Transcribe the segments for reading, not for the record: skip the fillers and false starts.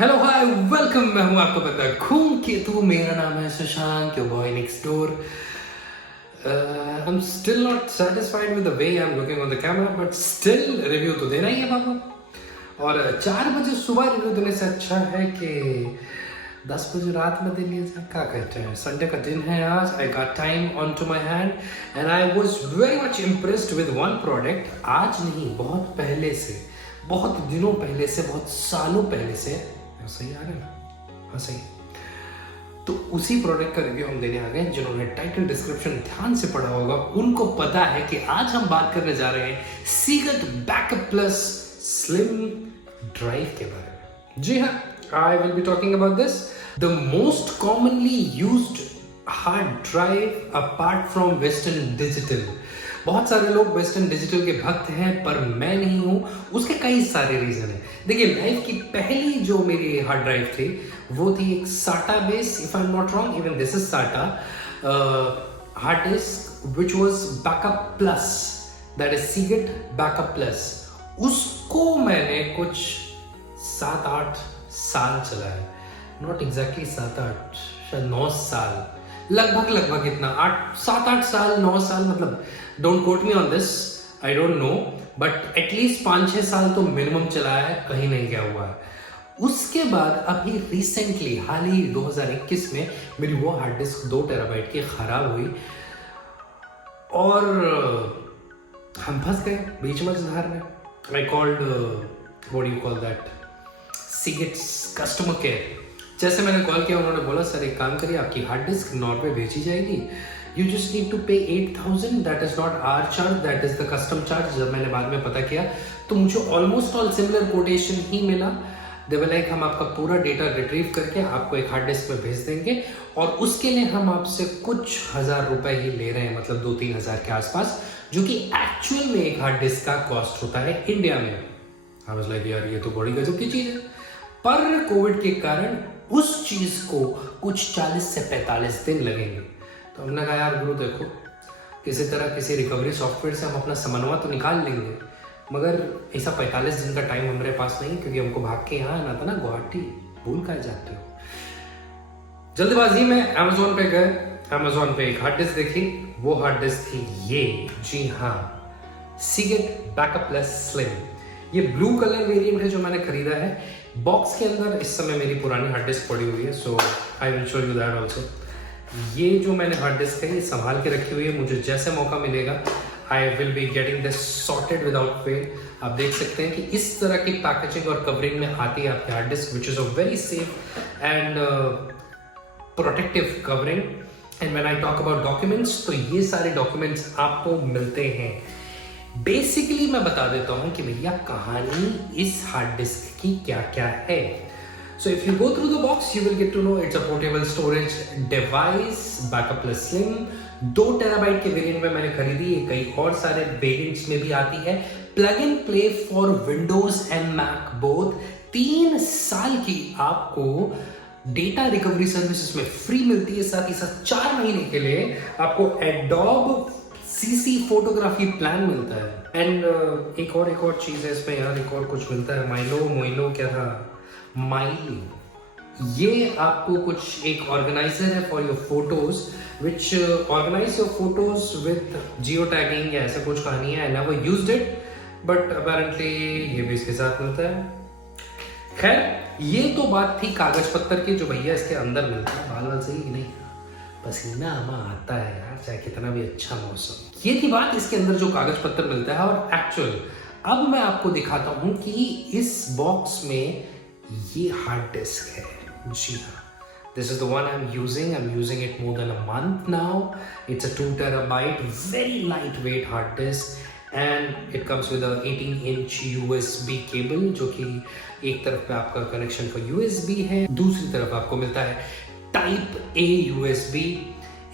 Hello hi welcome. मैं हूं आपका बंदा खून केतु। मेरा नाम है Shashank, your boy next door. I am still not satisfied with the way I am looking on the camera, but still review तो देना ही है बाबू। और 4 बजे सुबह रिव्यू देने से अच्छा है कि 10 बजे रात में दे लिया जाए। क्या कहते हैं, संडे का दिन है आज। I got time on to my hand and I was very much impressed with one product. आज नहीं, बहुत पहले से, बहुत दिनों पहले से, बहुत सालों पहले से। सही आ रहा है? हाँ सही। तो उसी प्रोडक्ट का रिव्यू हम देने आ गए। जिन्होंने टाइटल डिस्क्रिप्शन ध्यान से पढ़ा होगा उनको पता है कि आज हम बात करने जा रहे हैं Seagate backup plus slim drive के बारे में। जी हाँ, I will be talking about this, the most commonly used hard drive apart from western digital. बहुत सारे लोग वेस्टर्न डिजिटल के भक्त हैं, पर मैं नहीं हूं। उसके कई सारे रीजन हैं। देखिए, लाइफ की पहली जो मेरी हार्ड ड्राइव थी वो थी एक SATA base, if I am not wrong, even this is SATA hard disk which was backup plus, that is Seagate backup plus. उसको मैंने कुछ 7-8 साल चलाया, नॉट एग्जैक्टली 7-8, शायद 9 साल, लगभग इतना, 7-8 साल, 9 साल, मतलब don't quote me on this, I don't know, but at least 5-6 साल तो मिनिमम चलाया है, कहीं नहीं गया हुआ है। उसके बाद अभी रिसेंटली हाल ही 2021 में मेरी वो हार्ड डिस्क 2 टेराबाइट की खराब हुई और हम फंस गए बीच मझधार में। I called, what do you call that, Seagate's customer care. जैसे मैंने कॉल किया, उन्होंने बोला सर एक काम करिए, आपकी हार्ड डिस्क नॉर्वे भेजी जाएगी, यू जस्ट नीड टू पे 8,000, that is not our charge, that is the custom charge. जब मैंने बाद में पता किया तो मुझे ऑलमोस्ट ऑल सिमिलर कोटेशन ही मिला। दे वर लाइक, हम आपका पूरा डेटा रिट्रीव करके आपको एक हार्ड डिस्क में भेज देंगे और उसके लिए हम आपसे कुछ हजार रुपए ही ले रहे हैं, मतलब 2-3 हजार के आसपास, जो कि एक्चुअल में एक हार्ड डिस्क का कॉस्ट होता है इंडिया में। आई वाज लाइक यार, ये तो बड़ी गजब की चीज है। पर कोविड के कारण उस चीज को कुछ 40 से 45 दिन लगेंगे। तो हमने कहा यार गुरु देखो, किसी तरह किसी रिकवरी सॉफ्टवेयर से हम अपना समन्वय तो निकाल लेंगे, मगर ऐसा 45 दिन का टाइम हमारे पास नहीं, क्योंकि हमको भाग के यहाँ आना था ना गुवाहाटी। भूल कर जाते हो। जल्दबाजी में अमेजोन पे गए, अमेजोन पे एक हार्ड डिस्क देखी। वो हार्ड डिस्क थी ये, जी हाँ, सीगेट बैकअप प्लस स्लिम। ये ब्लू कलर वेरिएंट है जो मैंने खरीदा है। बॉक्स के अंदर इस समय मेरी पुरानी हार्ड डिस्क पड़ी हुई है, so I will show you that also. ये जो मैंने हार्ड डिस्क है ये संभाल के रखी हुई है, मुझे जैसे मौका मिलेगा I will be getting this sorted without fail. आप देख सकते हैं कि इस तरह की पैकेजिंग और कवरिंग में आती है आपकी hard disk, which is a very safe and protective covering. And when I talk about documents, तो ये सारे डॉक्यूमेंट्स आपको मिलते हैं। बेसिकली मैं बता देता हूं कि भैया कहानी इस हार्ड डिस्क की क्या क्या है। So if you go through the box, you will get to know it's a portable storage device, backup plus slim। 2 terabyte के वेरिएंट में मैंने खरीदी है, कई और सारे वेरिएंट्स में भी आती है। Plug and play for Windows and Mac both. 3 साल की आपको डेटा रिकवरी सर्विस इसमें फ्री मिलती है। साथ ही साथ 4 महीने के लिए आपको एडोब सीसी फोटोग्राफी प्लान मिलता है। एंड एक और चीज है इसमें यार, एक और कुछ मिलता है, मोइलो क्या था, माइलो। ये आपको कुछ एक ऑर्गेनाइजर है for your photos, which organize your photos with geo tagging या ऐसा कुछ कहानी है। I never used it, but apparently ये भी इसके साथ मिलता है। खैर, ये तो बात थी कागज पत्तर की, जो भैया इसके अंदर मिलता है। बाल बाल सही नहीं, पसीना आमा आता है यार, चाहे कितना भी अच्छा मौसम। ये थी बात इसके अंदर जो कागज पत्तर मिलता है और एक्चुअल। अब मैं आपको दिखाता हूं कि इस बॉक्स में ये हार्ड डिस्क है। जी हाँ, this is the one I'm using it more than a month now. It's a 2 terabyte very lightweight hard disk and it comes with a 18-inch USB cable, जो कि एक तरफ पे आपका कनेक्शन for USB है, दूसरी तरफ आपको मिलता है Type A USB।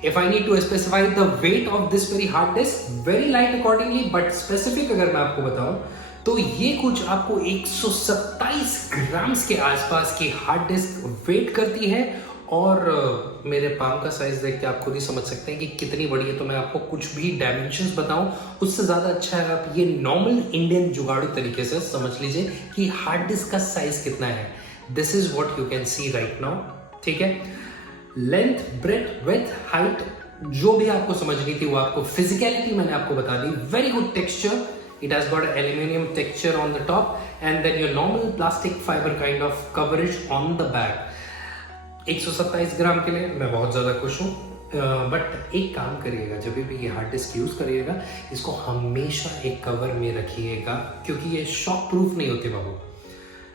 If I need to specify the weight of this very hard disk, very light accordingly, but specific अगर मैं आपको बताऊं तो ये कुछ आपको 127 ग्राम्स के आसपास की हार्ड डिस्क वेट करती है। और मेरे पाम का साइज देख के आप खुद ही समझ सकते हैं कि कितनी बड़ी है। तो मैं आपको कुछ भी डायमेंशंस बताऊं उससे ज़्यादा अच्छा है आप ये नॉर्मल इंडियन जुगाड़ू तरीके से समझ लीजिए कि हार्ड डिस्क का साइज कितना है। This is what you can see right now, ठीक है। लेंथ, ब्रेथ, विड्थ, हाइट, जो भी आपको समझनी थी वो आपको, फिजिकलिटी मैंने आपको बता दी, very good texture, it has got an aluminum texture on the top and then your normal plastic fiber kind of coverage on the back. 127 ग्राम के लिए मैं बहुत ज़्यादा खुश हूँ। बट एक काम करिएगा, जब भी ये हार्ड डिस्क यूज़ करिएगा इसको हमेशा एक कवर में रखिएगा, क्योंकि ये शॉक प्रूफ नहीं होते बाबू।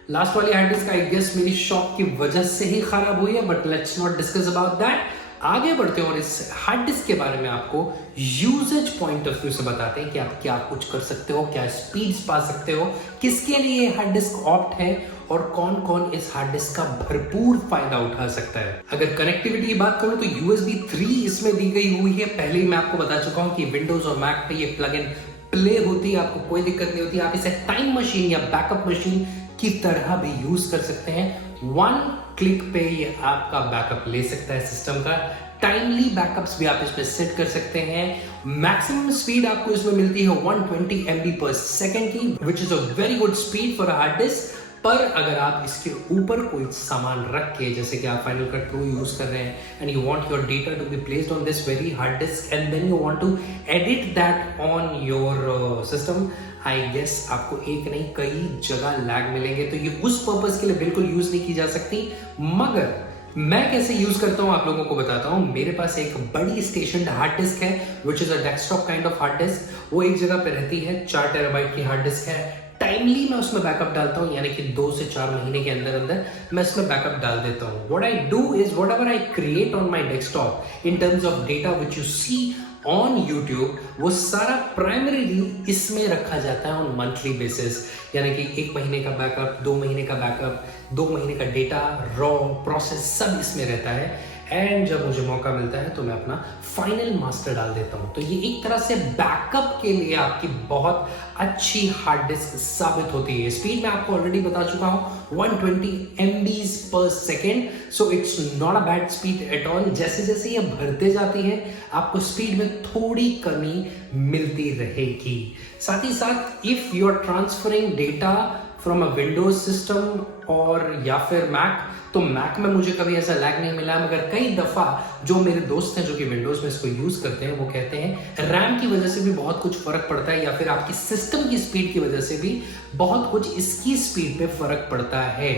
लास्ट वाली हार्ड डिस्क आई गेस मेरी शॉक की वजह से ही खराब हुई है, but let's not discuss about that. आगे बढ़ते हैं और इस हार्ड डिस्क के बारे में आपको यूजेज पॉइंट ऑफ व्यू से बताते हैं कि आप क्या कुछ कर सकते हो, क्या स्पीड्स पा सकते हो, किसके लिए हार्ड डिस्क ऑप्ट है और कौन कौन इस हार्ड डिस्क का भरपूर फायदा उठा सकता है। अगर कनेक्टिविटी की बात करूं तो USB 3 इसमें दी गई हुई है। पहले ही मैं आपको बता चुका हूं कि विंडोज और मैक पे ये प्लग इन प्ले होती है, आपको कोई दिक्कत नहीं होती। आप इसे टाइम मशीन या बैकअप मशीन की तरह भी यूज कर सकते हैं। वन क्लिक पे ये आपका बैकअप ले सकता है सिस्टम का। टाइमली बैकअप्स भी आप इसमें सेट कर सकते हैं। मैक्सिमम स्पीड आपको इसमें मिलती है 120 MB पर सेकेंड की, which is a very good speed for a hard disk. पर अगर आप इसके ऊपर कोई सामान रख के, जैसे कि आप फाइनल कट प्रो यूज कर रहे हैं and you want your data to be placed on this very hard disk and then you want to edit that on your system, I guess आपको एक नहीं कई जगह लैग मिलेंगे, तो ये उस पर्पस के लिए बिल्कुल यूज नहीं की जा सकती। मगर मैं कैसे यूज करता हूं आप लोगों को बताता हूं। मेरे पास एक बड़ी स्टेशन हार्ड डिस्क है, which is a desktop kind of hard disk. वो एक जगह पे रहती है, 4 टेराबाइट की हार्ड डिस्क है। टाइमली मैं उसमें बैकअप डालता हूं, यानी कि 2 से 4 महीने के अंदर अंदर मैं इसमें बैकअप डाल देता हूं। What I do is whatever I create on my desktop in terms of data which you see on YouTube, वो सारा प्राइमरीली इसमें रखा जाता है ऑन मंथली बेसिस, यानी कि 1 महीने का बैकअप, 2 महीने का बैकअप, 2 महीने का डेटा, रॉ, प्रोसेस सब इसमें रहता है। एंड जब मुझे मौका मिलता है तो मैं अपना फाइनल मास्टर डाल देता हूं। तो ये एक तरह से बैकअप के लिए आपकी बहुत अच्छी हार्ड डिस्क साबित होती है। स्पीड मैं आपको ऑलरेडी बता चुका हूं, 120 MB पर second, so it's not a bad speed at all. जैसे जैसे ये भरते जाती है आपको स्पीड में थोड़ी कमी मिलती रहेगी। साथ ही साथ if you are transferring data from a Windows system और या फिर मैक, तो मैक में मुझे कभी ऐसा लैग नहीं मिला, मगर कई दफा जो मेरे दोस्त हैं जो कि विंडोज में इसको यूज करते हैं वो कहते हैं रैम की वजह से भी बहुत कुछ फर्क पड़ता है, या फिर आपकी सिस्टम की स्पीड की वजह से भी बहुत कुछ इसकी स्पीड पे फर्क पड़ता है।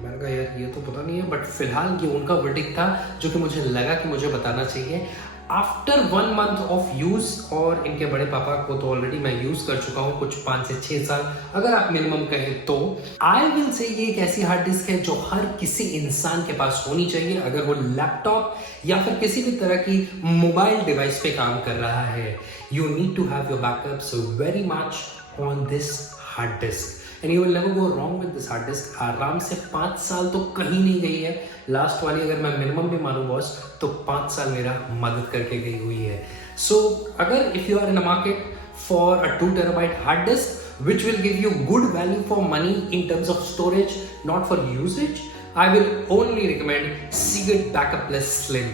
मैंने कहा यार ये तो पता नहीं है, बट फिलहाल ये उनका वर्डिक्ट था जो कि मुझे लगा कि मुझे बताना चाहिए। आफ्टर 1 मंथ ऑफ यूज, और इनके बड़े पापा को तो ऑलरेडी मैं यूज कर चुका हूं कुछ 5 से 6 साल अगर आप मिनिमम कहें तो, आई विल से ये एक ऐसी हार्ड डिस्क है जो हर किसी इंसान के पास होनी चाहिए, अगर वो लैपटॉप या फिर किसी भी तरह की मोबाइल डिवाइस पे काम कर रहा है। You need to have your backups very much on this hard disk and you will never go wrong with this hard disk. आराम से 5 साल तो कहीं नहीं गई है। लास्ट वाली अगर मैं मिनिमम भी मानूं बॉस, तो 5 साल मेरा मदद करके गई हुई है। सो अगर if you are in a market for a 2 terabyte hard disk which will give you good value for money in terms of storage, not for usage, I will only recommend Seagate Backup Plus Slim.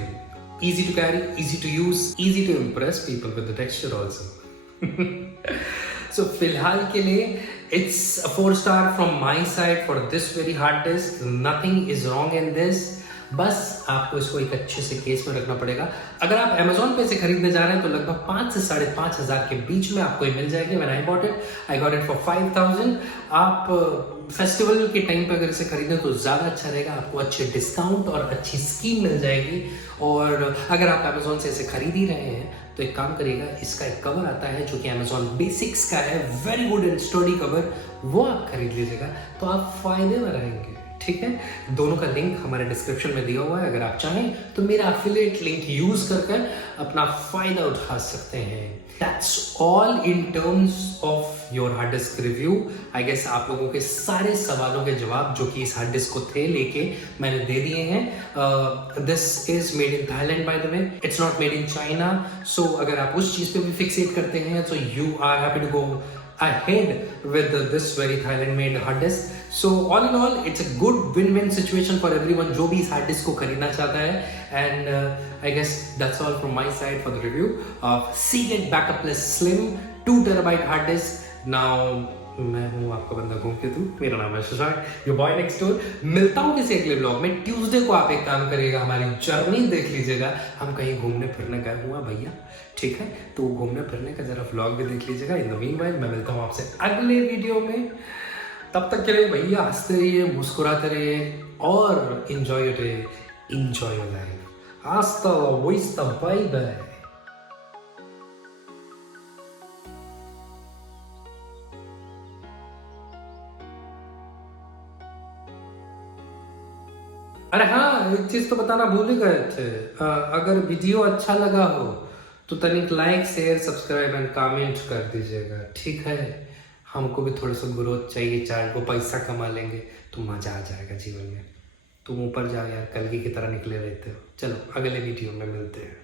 Easy to carry, easy to use, easy to impress people with the texture also. So फिलहाल के लिए it's a 4 star from my side for this very hard disk. Nothing is wrong in this. बस आपको इसको एक अच्छे से case में रखना पड़ेगा। अगर आप Amazon पे से खरीदने जा रहे हैं तो लगभग 5 से 5,500 हजार के बीच में आपको ये मिल जाएगी। When I bought it, I got it for 5,000. आप फेस्टिवल के टाइम पे अगर इसे खरीदें तो ज़्यादा अच्छा रहेगा, आपको अच्छे डिस्काउंट और अच्छी स्कीम मिल जाएगी। और अगर आप Amazon से इसे खरीद ही रहे हैं तो एक काम करिएगा, इसका एक कवर आता है जो कि Amazon बेसिक्स का है, very good and study cover, वो आप खरीद लीजिएगा तो आप फायदे में रहेंगे। ठीक है, दोनों का लिंक हमारे डिस्क्रिप्शन में दिया हुआ है, अगर आप चाहें तो मेरा एफिलिएट लिंक यूज करके अपना फायदा उठा सकते हैं। That's all in terms of your hard disk review. I guess आप लोगों के सारे सवालों के जवाब जो कि इस हार्ड डिस्क को थे लेके मैंने दे दिए हैं। This is made in Thailand by the way. It's not made in China. So अगर आप उस चीज पे भी फिक्सेट करते हैं तो you are happy to go ahead with this very Thailand made hard disk. So all in all it's a good win-win situation for everyone जो भी इस hard disk को खरीदना चाहता है। And I guess that's all from my side for the review of Seagate Backup Plus Slim 2 terabyte hard disk. Now मैं हूँ आपका बंदा घूम के तू, मेरा नाम है Shashank, your boy next door. मिलता हूँ किसी अगले ब्लॉग में। ट्यूसडे को आप एक काम करिएगा, हमारी जर्नी देख लीजिएगा। हम कहीं घूमने फिरने गए हुआ भैया, ठीक है, तो घूमने फिरने का जरा व्लॉग भी देख लीजिएगा। इन द मीनवाइल मैं मिलता हूँ आपसे अगले वीडियो में। तब तक के लिए भैया हंसते रहिए, मुस्कुराते रहिए और enjoy your day, enjoy your life. हasta la vista, बाय बाय। अरे हाँ, एक चीज तो बताना भूल ही गए थे। अगर वीडियो अच्छा लगा हो तो तनिक like share subscribe and comment कर दीजिएगा, ठीक है। हमको भी थोड़ा सा ग्रोथ चाहिए, 4 पैसा कमा लेंगे तो मजा आ जाएगा जीवन में। तुम ऊपर जाओ यार, कलगी की तरह निकले रहते हो। चलो अगले वीडियो में मिलते हैं।